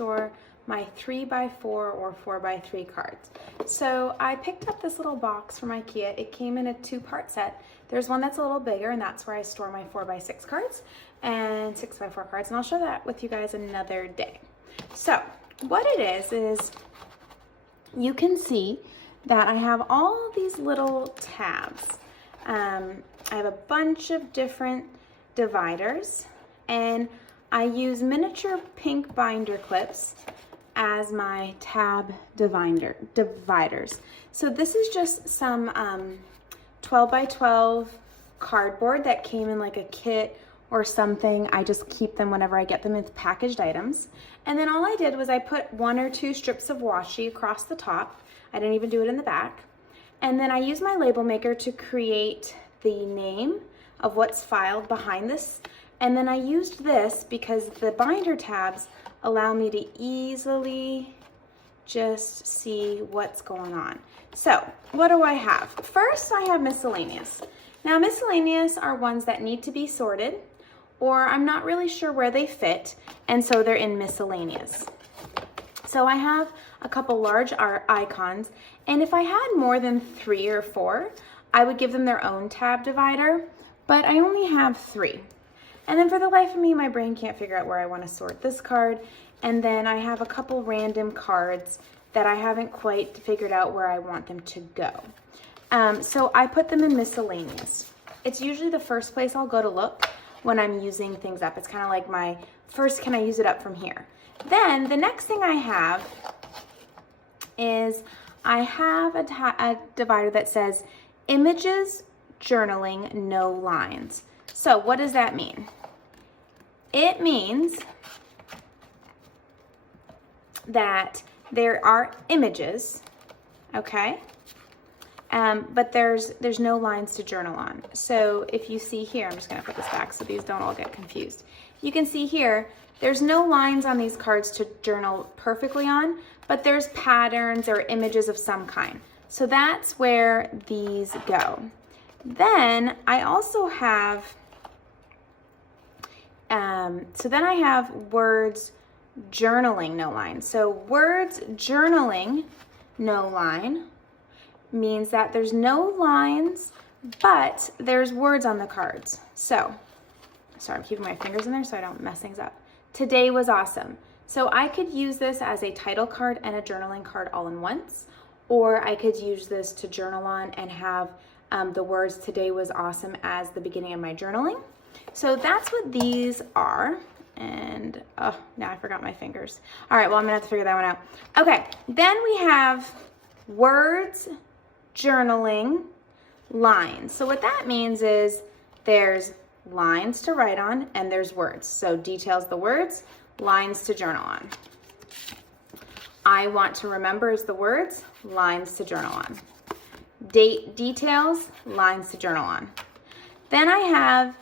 store my 3x4 or 4x3 cards. So I picked up this little box from IKEA. It came in a 2-part set. There's one that's a little bigger, and that's where I store my 4x6 cards and 6x4 cards, and I'll show that with you guys another day. So what it is you can see that I have all these little tabs. I have a bunch of different dividers, and I use miniature pink binder clips as my tab dividers. So this is just some 12x12 cardboard that came in like a kit or something. I just keep them whenever I get them as packaged items. And then all I did was I put 1 or 2 strips of washi across the top. I didn't even do it in the back. And then I used my label maker to create the name of what's filed behind this. And then I used this because the binder tabs allow me to easily just see what's going on. So what do I have? First, I have miscellaneous. Now, miscellaneous are ones that need to be sorted, or I'm not really sure where they fit, and so they're in miscellaneous. So I have a couple large art icons, and if I had more than 3 or 4, I would give them their own tab divider, but I only have 3. And then for the life of me, my brain can't figure out where I want to sort this card. And then I have a couple random cards that I haven't quite figured out where I want them to go. So I put them in miscellaneous. It's usually the first place I'll go to look when I'm using things up. It's kind of like my first, can I use it up from here? Then the next thing I have is I have a divider that says images, journaling, no lines. So what does that mean? It means that there are images, okay? But there's no lines to journal on. So if you see here, I'm just gonna put this back so these don't all get confused. You can see here, there's no lines on these cards to journal perfectly on, but there's patterns or images of some kind. So that's where these go. Then I also have, I have words journaling, no line. So words journaling, no line, means that there's no lines, but there's words on the cards. So, sorry, I'm keeping my fingers in there so I don't mess things up. Today was awesome. So I could use this as a title card and a journaling card all in once, or I could use this to journal on and have the words today was awesome as the beginning of my journaling. So that's what these are. And oh, now I forgot my fingers. All right, well, I'm gonna have to figure that one out. Okay, then we have words, journaling, lines. So what that means is there's lines to write on and there's words. So details the words, lines to journal on. I want to remember is the words, lines to journal on. Date details, lines to journal on. Then I have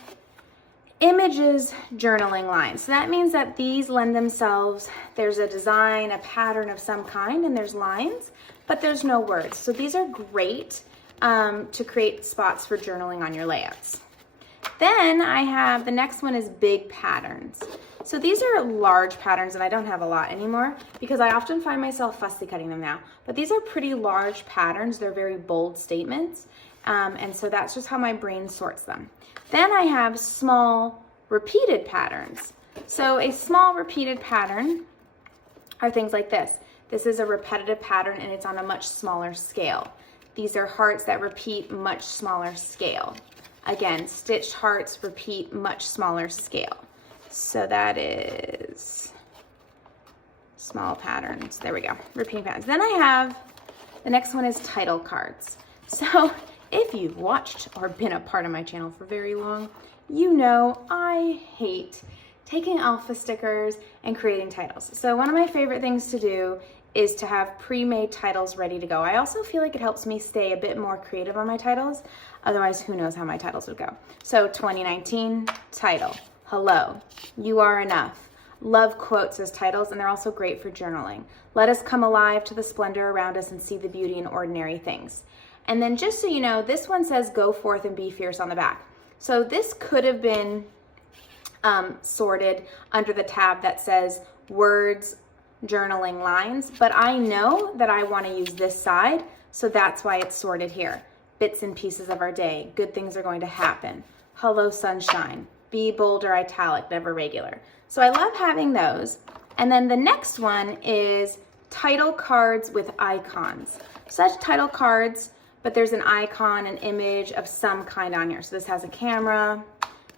images journaling lines. So that means that these lend themselves, there's a design, a pattern of some kind, and there's lines, but there's no words. So these are great to create spots for journaling on your layouts. Then I have, the next one is big patterns. So these are large patterns, and I don't have a lot anymore because I often find myself fussy cutting them now. But these are pretty large patterns. They're very bold statements. And so that's just how my brain sorts them. Then I have small repeated patterns. So a small repeated pattern are things like this. This is a repetitive pattern and it's on a much smaller scale. These are hearts that repeat much smaller scale. Again, stitched hearts repeat much smaller scale. So that is small patterns. There we go, repeating patterns. Then I have, the next one is title cards. So if you've watched or been a part of my channel for very long, you know I hate taking alpha stickers and creating titles. So one of my favorite things to do is to have pre-made titles ready to go. I also feel like it helps me stay a bit more creative on my titles. Otherwise, who knows how my titles would go. So 2019 title, hello, you are enough. Love quotes as titles, and they're also great for journaling. Let us come alive to the splendor around us and see the beauty in ordinary things. And then just so you know, this one says go forth and be fierce on the back. So this could have been sorted under the tab that says words journaling lines, but I know that I want to use this side, so that's why it's sorted here. Bits and pieces of our day, good things are going to happen, hello sunshine, be bolder italic, never regular. So I love having those. And then the next one is title cards with icons. Such title cards, but there's an icon, an image of some kind on here. So this has a camera,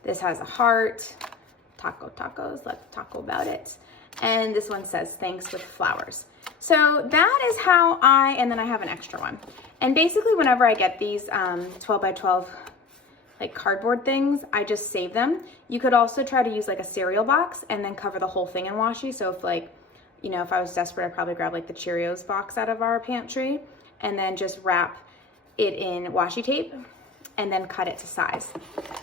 this has a heart, tacos, let's talk about it. And this one says thanks with flowers. So that is how and then I have an extra one. And basically whenever I get these 12 by 12 like cardboard things, I just save them. You could also try to use like a cereal box and then cover the whole thing in washi. So if like, you know, if I was desperate, I'd probably grab like the Cheerios box out of our pantry and then just wrap it in washi tape and then cut it to size.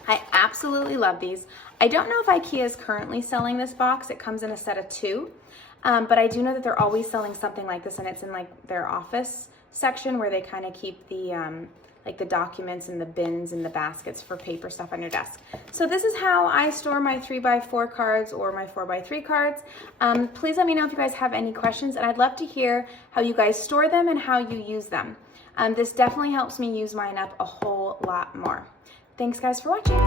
I absolutely love these. I don't know if IKEA is currently selling this box. It comes in a set of 2, but I do know that they're always selling something like this, and it's in like their office section where they kind of keep the like the documents and the bins and the baskets for paper stuff on your desk. So this is how I store my 3x4 cards or my 4x3 cards. Please let me know if you guys have any questions, and I'd love to hear how you guys store them and how you use them. This definitely helps me use mine up a whole lot more. Thanks guys for watching.